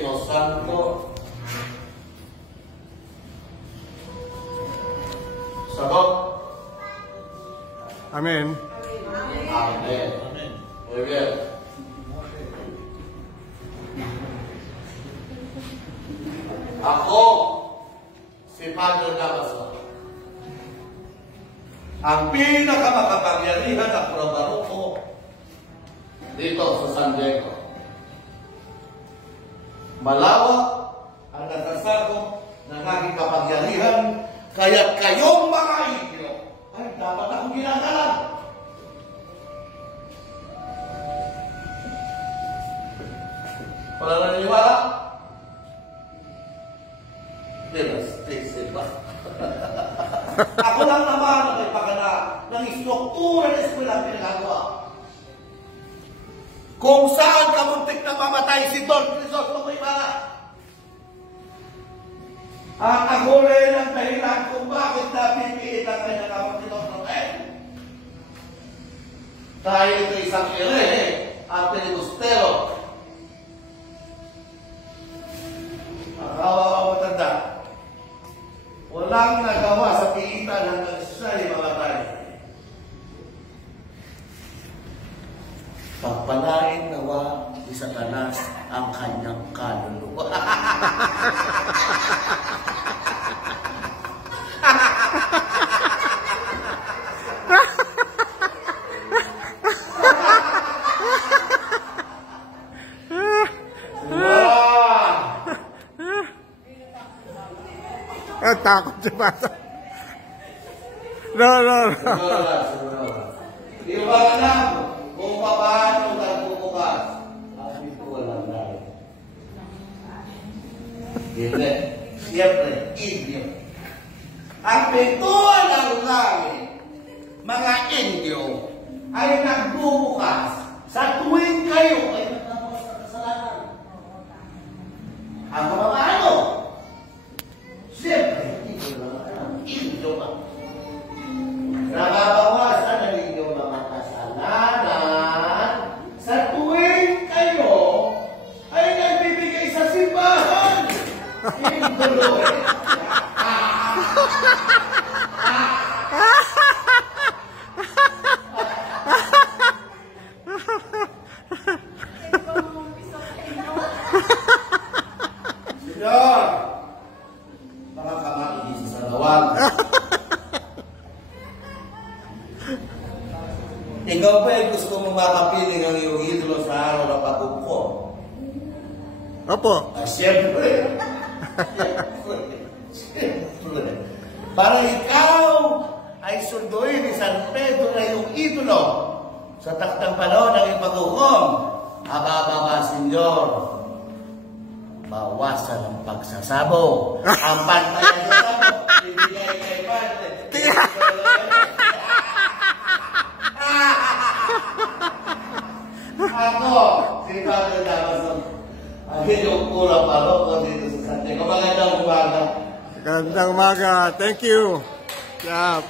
Espiritu Santo. Sagot? Amen. Amen. Amen. Ako, si Padre Damaso, ang pinakamakapangyarihan na probaruko dito sa San Diego. Malawak ang nasasakop ng aking kapangyarihan, kaya kayong mga inyo ay dapat akong ginagalan. Wala naniniwala? Ako lang naman ang ipagana ng istruktura ng eskwela pinagagawa. Kung saan kamuntik na mamatay si Don Crisostomo Ibarra. At ako rin ang dahilan kung bakit napipilit ang kanyang kapatidong Noel. Dahil ito isang erehe at pinigustero. Ang kawawa matanda, walang nagawa sa piitan hanggang siya'y mamatay. Pagpalain nawa ni Satanas ang kanyang kaluluwa. Takot siya bata. No. Di ba alam kung paano nagbubukas? Ang ito walang lahat. Hindi. Siyempre, Indio. Ang pintuan ng langit, mga Indio, ay nagbubukas sa tuwing kayo ay nagbubukas sa kasalanan. Ang mga paano? Siyempre, hindi ko naman alam. Indio ba? Nababawasan ang inyong mga kasalanan sa tuwing kayo ay nagbibigay sa simbahan. Indio eh. Senyor! Baka kamakinig sa salawag. Ikaw ba ay gusto mong makapiling ang iyong idolo sa araw na pagkuko? Opo. Siyempre. Para ikaw ay sunduin ni San Pedro na iyong idolo sa taktang panahon ng iyong pagkukom. Ababa, Senyor, bawasan ang pagsasabo. Ang pantayan sa sabo, ibigay kay Padre. Ako, si Padre Damaso, ang inyong pura paroko dito sa San Diego. Magandang umaga. Magandang umaga. Thank you. Yeah.